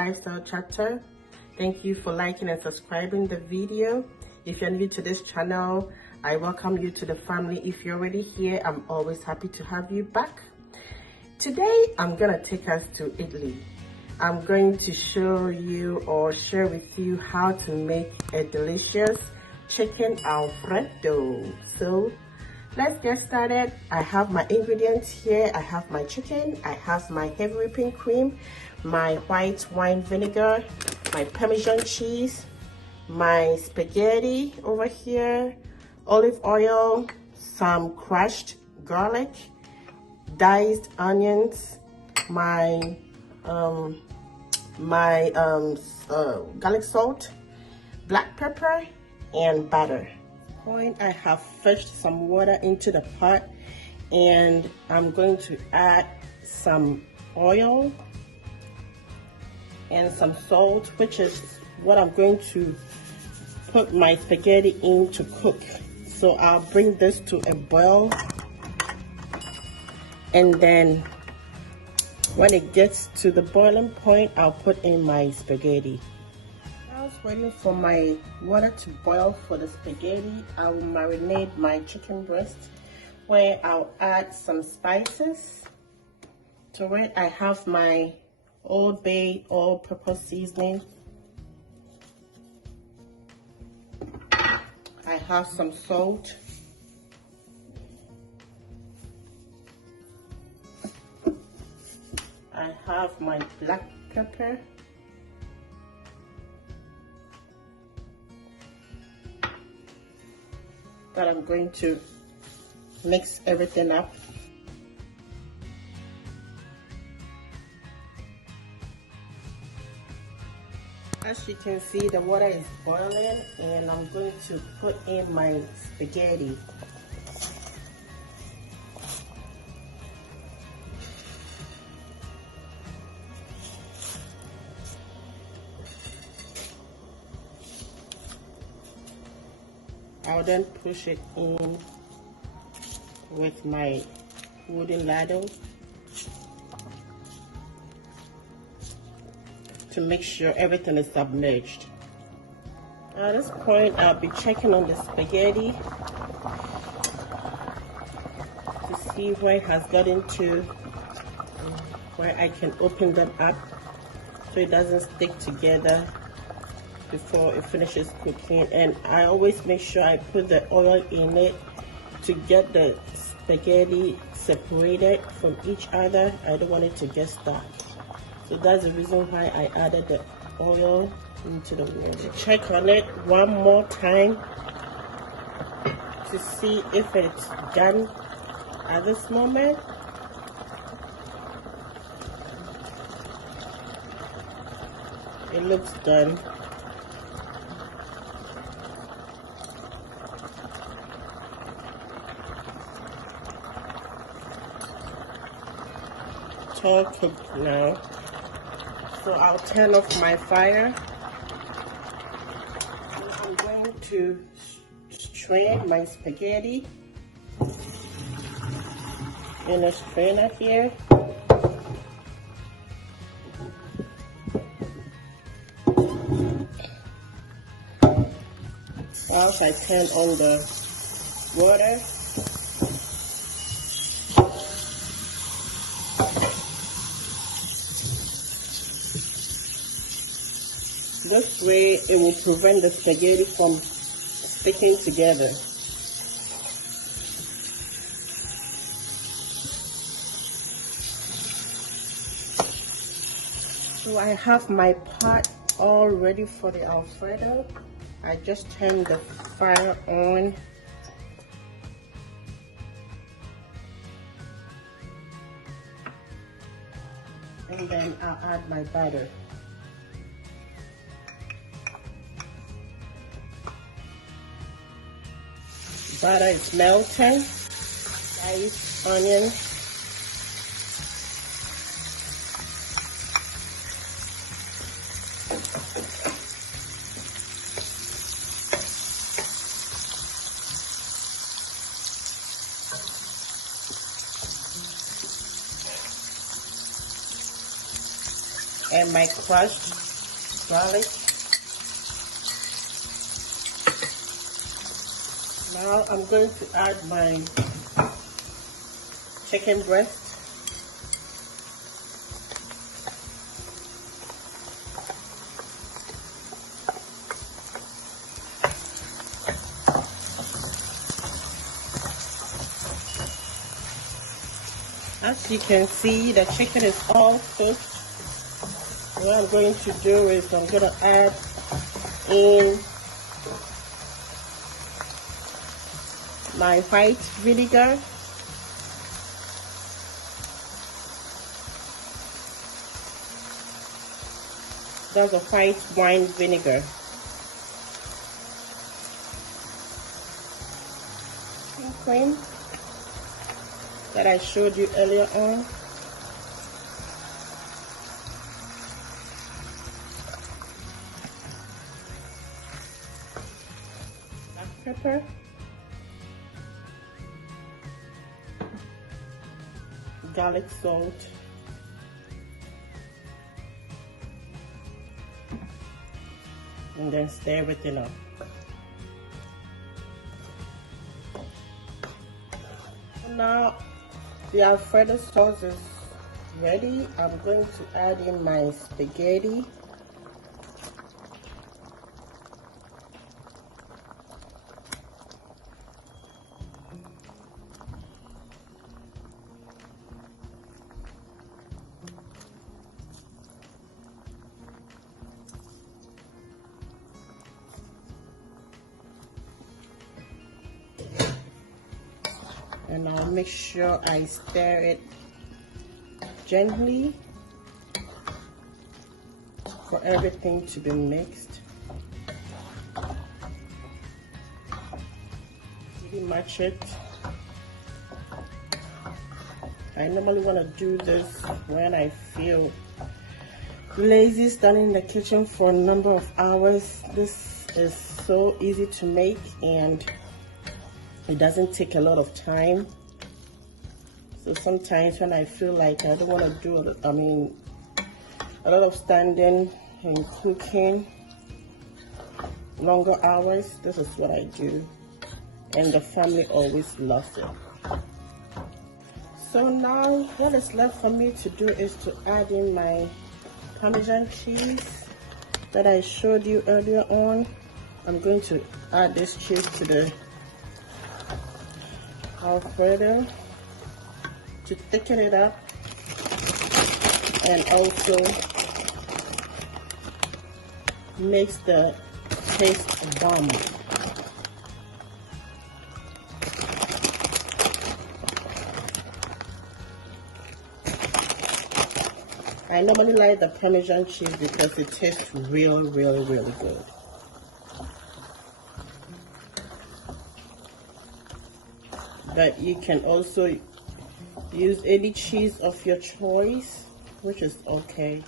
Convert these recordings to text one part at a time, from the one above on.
lifestyle chapter. Thank you for liking and subscribing the video. If you're new to this channel, I welcome you to the family. If you're already here, I'm always happy to have you back. Today, I'm gonna take us to Italy. I'm going to show you or share with you how to make a delicious chicken Alfredo. So let's get started. I have my ingredients here. I have my chicken, I have my heavy whipping cream, my white wine vinegar, my Parmesan cheese, my spaghetti over here, olive oil, some crushed garlic, diced onions, my garlic salt, black pepper, and butter. I have fetched some water into the pot, and I'm going to add some oil and some salt, which is what I'm going to put my spaghetti in to cook. So I'll bring this to a boil, and then when it gets to the boiling point, I'll put in my spaghetti. I was waiting for my water to boil for the spaghetti. I will marinate my chicken breast, where I'll add some spices to it. I have my Old Bay all-purpose seasoning. I have some salt. I have my black pepper. That I'm going to mix everything up. As you can see, the water is boiling, and I'm going to put in my spaghetti. I'll then push it in with my wooden ladle to make sure everything is submerged. At this point, I'll be checking on the spaghetti to see where it has gotten to, where I can open them up so it doesn't stick together before it finishes cooking. And I always make sure I put the oil in it to get the spaghetti separated from each other. I don't want it to get stuck. So that's the reason why I added the oil into the water. Check on it one more time to see if it's done at this moment. It looks done. It's all cooked now. So I'll turn off my fire. I'm going to strain my spaghetti in a strainer here. Whilst I turn on the water. This way, it will prevent the spaghetti from sticking together. So I have my pot all ready for the Alfredo. I just turned the fire on. And then I'll add my butter. Butter is melting. Diced onion. and my crushed garlic. Now I'm going to add my chicken breast. As you can see, the chicken is all cooked. What I'm going to do is I'm going to add in my white vinegar. That's a white wine vinegar. And cream that I showed you earlier on. Black pepper. Garlic salt. And then stir everything up. Now the Alfredo sauce is ready. I'm going to add in my spaghetti. And I'll make sure I stir it gently for everything to be mixed. Really match it. I normally want to do this when I feel lazy standing in the kitchen for a number of hours. This is so easy to make and it doesn't take a lot of time. So sometimes when I feel like I don't want to do a lot of standing and cooking, longer hours, this is what I do. And the family always loves it. So now what is left for me to do is to add in my Parmesan cheese that I showed you earlier on. I'm going to add this cheese to the Alfredo to thicken it up and also makes the taste bomb. I normally like the Parmesan cheese because it tastes really good. But you can also use any cheese of your choice, which is okay.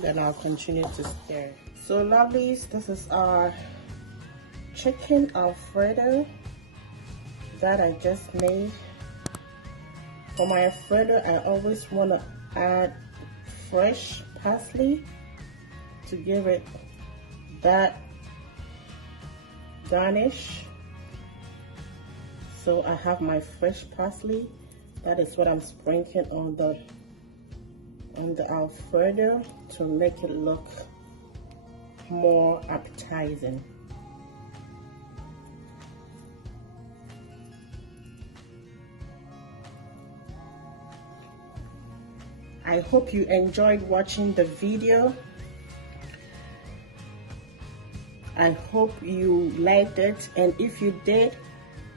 Then I'll continue to stir. So lovelies, this is our chicken Alfredo that I just made. For my Alfredo, I always want to add fresh parsley to give it that garnish. So I have my fresh parsley. That is what I'm sprinkling on the Alfredo to make it look more appetizing. I hope you enjoyed watching the video. I hope you liked it, and if you did,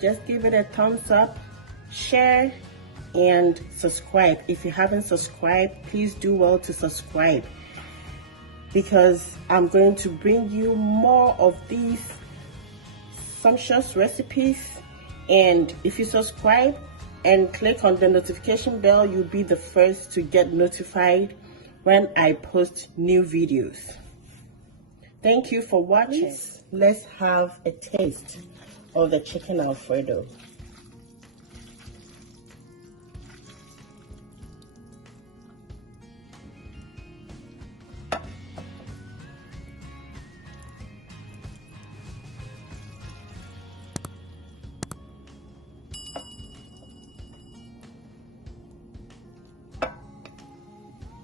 just give it a thumbs up, share, and subscribe. If you haven't subscribed, please do well to subscribe, because I'm going to bring you more of these sumptuous recipes. And if you subscribe and click on the notification bell, you'll be the first to get notified when I post new videos. Thank you for watching. Let's have a taste of the chicken Alfredo.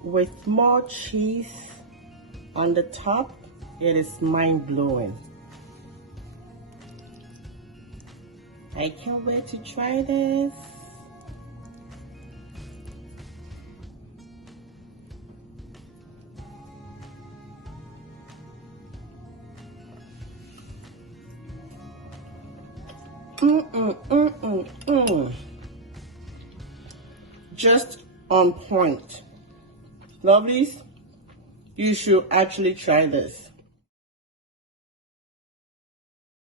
With more cheese on the top, it is mind-blowing. I can't wait to try this. Just on point. Lovelies, you should actually try this.